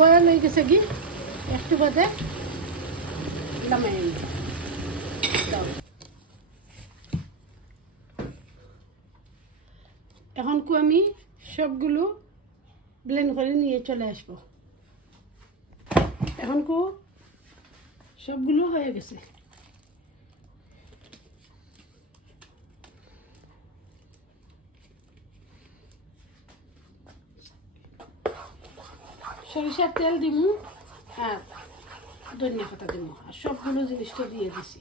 বয়াল হয়ে গেছে কি একটু বাদে নামাই এখন আমি সবগুলো ব্লেন্ড করে নিয়ে চলে আসবো। এখন সবগুলো হয়ে গেছে। সরিষার তেল দিমু আর ধনিয়া পাতা দিমু আর সবগুলো জিনিসটা দিয়ে দিছি।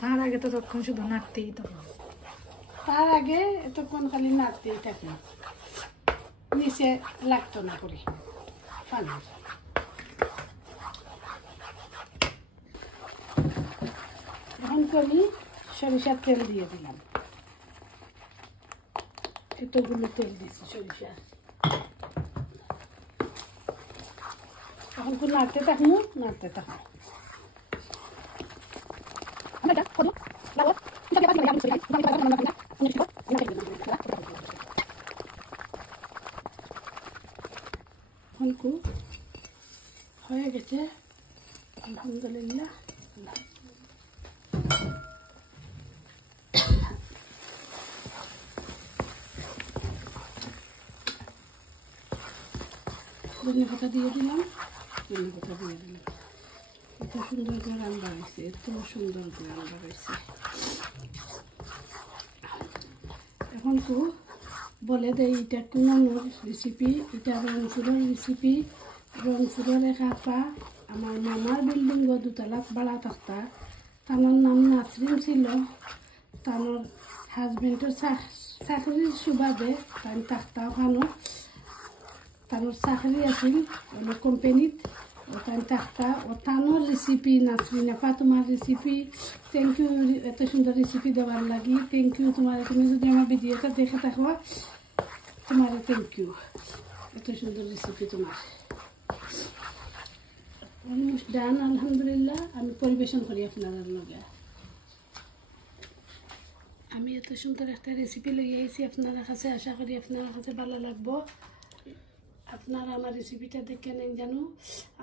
তার আগে তো তখন শুধু নাড়তেই তো, তার আগে এতক্ষণ খালি নাড়তেই থাকে, নিচে লাগতো না করে পানি। এখন আমি সরিষার তেল দিয়ে দিলাম, এতগুলো তেল দিয়েছি সরিষা। এখন নাড়তে থাকবো নাড়তে থাকবো। হয়ে গেছে আলহামদুলিল্লাহ। ধনিয়া পাতা দিয়ে দিলাম, ধনিয়া পাতা দিয়ে দিলাম। এত সুন্দর গ্রান বাড়াইছে, এত সুন্দর গ্রান বাড়াইছে। এখন বলে দেয় এটা কোন রেসিপি, এটা রংপুরের রেসিপি। রংপুরের এক আপা আমার মামার বিল্ডিং দুতলা বাড়া থাকতা, তার নাম নাসরিন ছিল। তার হাজবেন্ডের চাকরির সুবাদে তাই থাকতা ওখানে, তার চাকরি আছিল কোম্পানিত, তাই থাকতা। ও তানোর রেসিপি নাসরিন আপা তোমার রেসিপি, থ্যাংক ইউ এত সুন্দর রেসিপি দেওয়ার লাগি, থ্যাংক ইউ তোমার। তুমি যদি আমার ভিডিওটা দেখে থাকো তোমার থ্যাংক ইউ, এত সুন্দর রেসিপি তোমার। অলমোস্ট ডান আলহামদুলিল্লাহ। আমি পরিবেশন করি আপনার লগে। আমি এত সুন্দর একটা রেসিপি লইয়ে আইছি আপনার কাছে, আশা করি আপনার কাছে ভালো লাগবো। আপনারা আমার রেসিপিটা দেখে নেন জানো।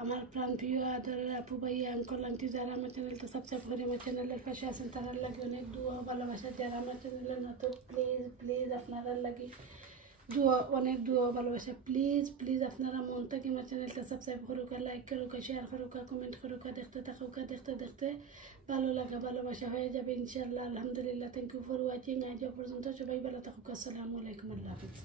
আমার প্রাণ প্রিয় আদরের আপু ভাই আঙ্কল আন্টি যারা আমার চ্যানেলটা সাবস্ক্রাইব করে আমার চ্যানেলের পাশে আছেন, তারা লাগে অনেক দোয়া ভালোবাসা। যারা আমার চ্যানেলের নতুন প্লিজ প্লিজ আপনারা লাগে দোয়া, অনেক দোয়া ভালোবাসা। প্লিজ প্লিজ আপনারা মন থেকে আমার চ্যানেলটা সাবস্ক্রাইব করুকা, লাইক করুকা, শেয়ার করুকা, কমেন্ট করুকা, দেখতে থাকুকা, দেখতে দেখতে ভালো লাগা ভালোবাসা হয়ে যাবে ইনশাআল্লাহ। আলহামদুলিল্লাহ। Thank you for watching. আজ পর্যন্ত সবাই ভালো থাকুক। আসসালামু আলাইকুম, আল্লাহ হাফিজ।